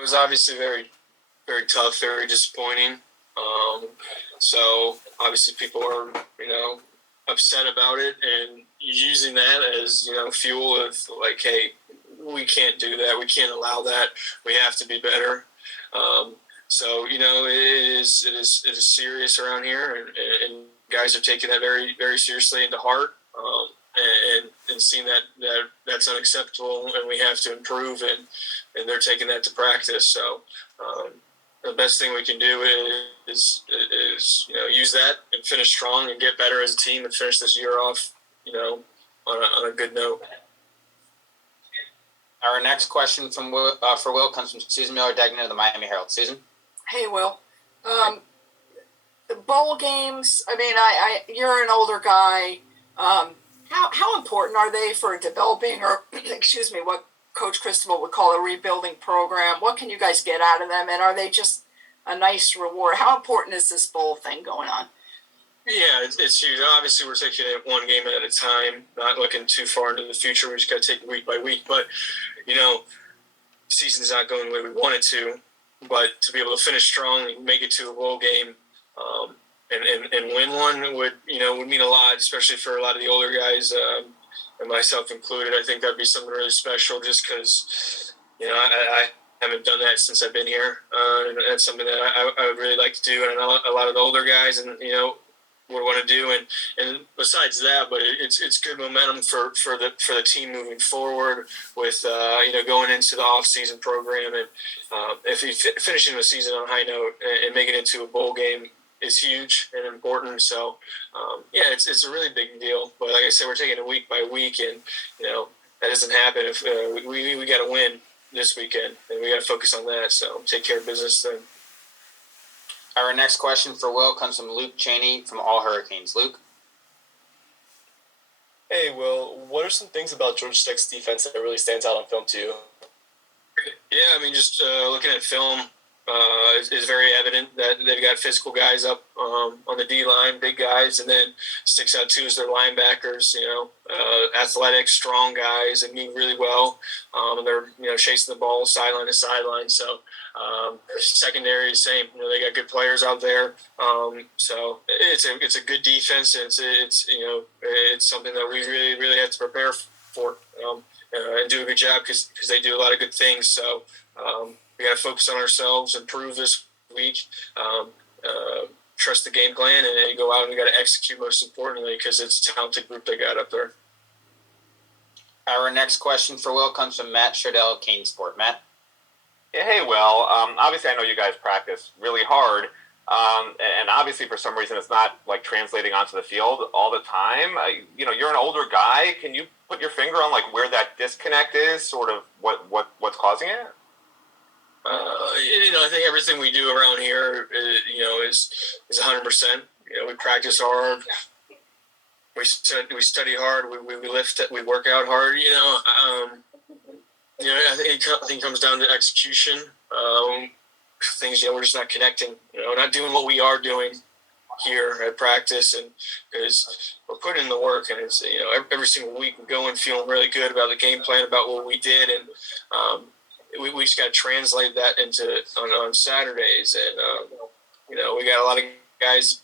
it was obviously very, very tough, very disappointing. So obviously people are, upset about it and using that as, fuel of like, hey, we can't do that. We can't allow that. We have to be better. So, it is serious around here, and guys are taking that very, very seriously into heart. And seeing that's unacceptable, and we have to improve, and they're taking that to practice. So the best thing we can do is use that and finish strong and get better as a team and finish this year off on a good note. Our next question for Will comes from Susan Miller-Degnan of the Miami Herald. Susan? Hey, Will. The bowl games, you're an older guy. How important are they for developing, or what Coach Cristobal would call a rebuilding program? What can you guys get out of them, and are they just a nice reward? How important is this bowl thing going on? Yeah, it's huge. Obviously, we're taking it one game at a time, not looking too far into the future. We just got to take it week by week. But, season's not going the way we want it to. But to be able to finish strong and make it to a bowl game and win one would mean a lot, especially for a lot of the older guys, and myself included. I think that'd be something really special just because, I haven't done that since I've been here. And that's something that I would really like to do. And I know a lot of the older guys and, would want to do, and besides that, but it's good momentum for the team moving forward with going into the off-season program, and if you finishing the season on a high note and making it into a bowl game is huge and important. So it's a really big deal. But like I said, we're taking it week by week, and that doesn't happen if we got to win this weekend, and we got to focus on that. So take care of business then. Our next question for Will comes from Luke Cheney from All Hurricanes. Luke? Hey, Will. What are some things about Georgia Tech's defense that really stands out on film to you? Yeah, just looking at film is very evident that they've got physical guys up on the D-line, big guys, and then sticks out too is their linebackers, athletic, strong guys that move really well, and they're chasing the ball sideline to sideline. So secondary, same. They got good players out there. So it's a good defense, and it's something that we really, really have to prepare for and do a good job because they do a lot of good things. So we got to focus on ourselves, improve this week, trust the game plan, and then go out and we got to execute most importantly because it's a talented group they got up there. Our next question for Will comes from Matt Sherdell, Kane Sport. Matt? Yeah, hey, Will. Obviously, I know you guys practice really hard, and obviously for some reason it's not like translating onto the field all the time. You're an older guy. Can you put your finger on like where that disconnect is? Sort of what's causing it? I think everything we do around here, is 100%. We practice hard. We study hard. We lift. We work out hard. I think it comes down to execution. Things, we're just not connecting. Not doing what we are doing here at practice, and because we're putting in the work, and it's every single week we go in feeling really good about the game plan, about what we did, and we just got to translate that into on Saturdays, and we got a lot of guys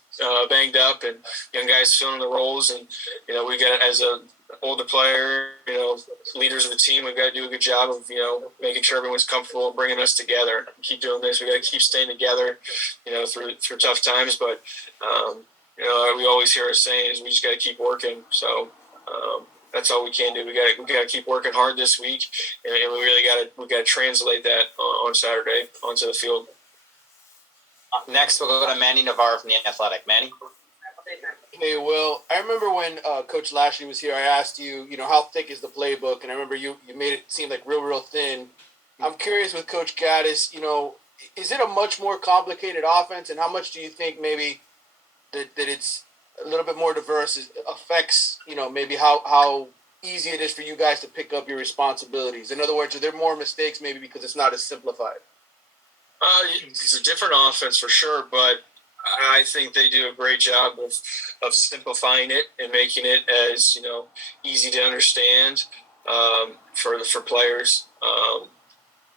banged up and young guys filling the roles, and we got, as a older player, leaders of the team, we've got to do a good job of making sure everyone's comfortable and bringing us together. Keep doing this. We got to keep staying together, through tough times. But we always hear us saying is we just got to keep working. So that's all we can do. We got to keep working hard this week, and we really got to translate that on Saturday onto the field. Next, we'll go to Manny Navarro from The Athletic. Manny? Hey, Will. I remember when Coach Lashley was here, I asked you, how thick is the playbook? And I remember you made it seem like real thin. I'm curious with Coach Gaddis, is it a much more complicated offense? And how much do you think maybe that it's a little bit more diverse affects, maybe how easy it is for you guys to pick up your responsibilities? In other words, are there more mistakes maybe because it's not as simplified? It's a different offense for sure, but I think they do a great job of simplifying it and making it as easy to understand for players.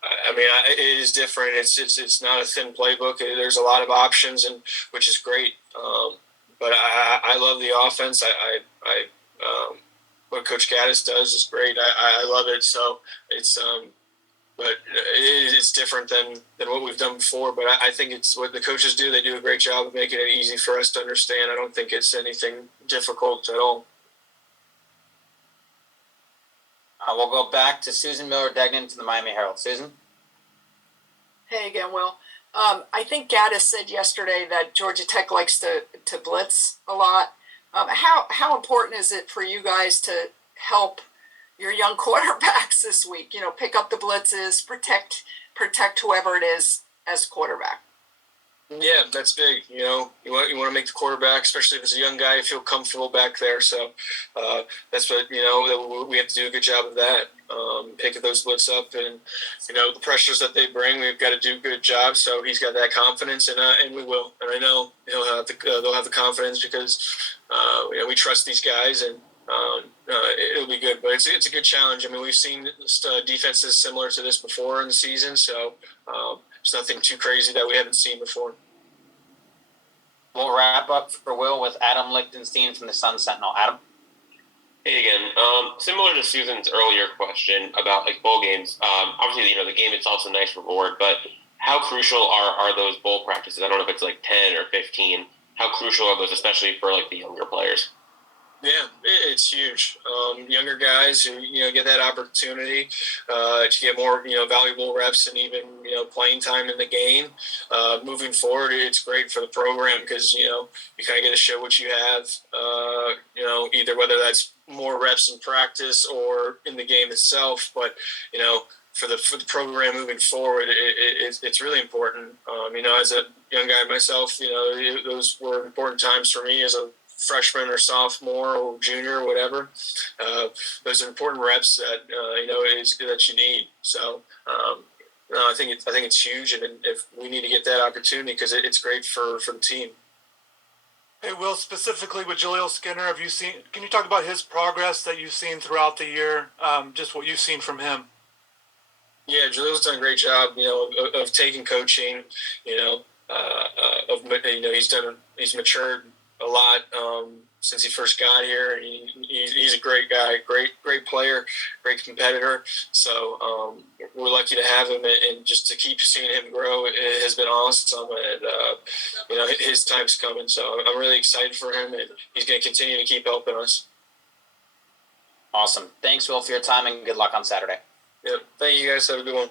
I mean, it is different. It's not a thin playbook. There's a lot of options, and which is great. But I love the offense. What Coach Gaddis does is great. I love it. So it's but it's different than what we've done before. But I think it's what the coaches do. They do a great job of making it easy for us to understand. I don't think it's anything difficult at all. We'll go back to Susan Miller-Degnan from the Miami Herald. Susan? Hey again, Will. I think Gaddis said yesterday that Georgia Tech likes to blitz a lot. How important is it for you guys to help your young quarterbacks this week? You know, pick up the blitzes, protect whoever it is as quarterback. Yeah, that's big. You know, you want to make the quarterback, especially if it's a young guy, feel comfortable back there. So that's what we have to do a good job of that. Picking those blitz up, and the pressures that they bring, we've got to do a good job. So he's got that confidence, and we will. And I know they'll have the confidence because we trust these guys, and it'll be good. But it's a good challenge. I mean, we've seen defenses similar to this before in the season, so it's nothing too crazy that we haven't seen before. We'll wrap up for Will with Adam Lichtenstein from the Sun Sentinel. Adam? Hey again. Similar to Susan's earlier question about bowl games, obviously the game itself is a nice reward, but how crucial are those bowl practices? I don't know if it's 10 or 15. How crucial are those, especially for the younger players? Yeah, it's huge. Younger guys who get that opportunity to get more valuable reps and even playing time in the game. Moving forward, it's great for the program because you kind of get to show what you have. Either whether that's more reps in practice or in the game itself, but for the program moving forward, it's really important. As a young guy myself, those were important times for me as a freshman or sophomore or junior or whatever. Those are important reps that that you need. So I think it's huge, and if we need to get that opportunity because it's great for the team. Hey, Will, specifically with Jaleel Skinner, can you talk about his progress that you've seen throughout the year, just what you've seen from him? Yeah, Jaleel's done a great job, of taking coaching, he's matured a lot since he first got here. He's a great guy, great player, great competitor. So we're lucky to have him, and just to keep seeing him grow, it has been awesome. And his time's coming, so I'm really excited for him, and he's going to continue to keep helping us. Awesome. Thanks, Will, for your time, and good luck on Saturday. Yep. Thank you guys. Have a good one.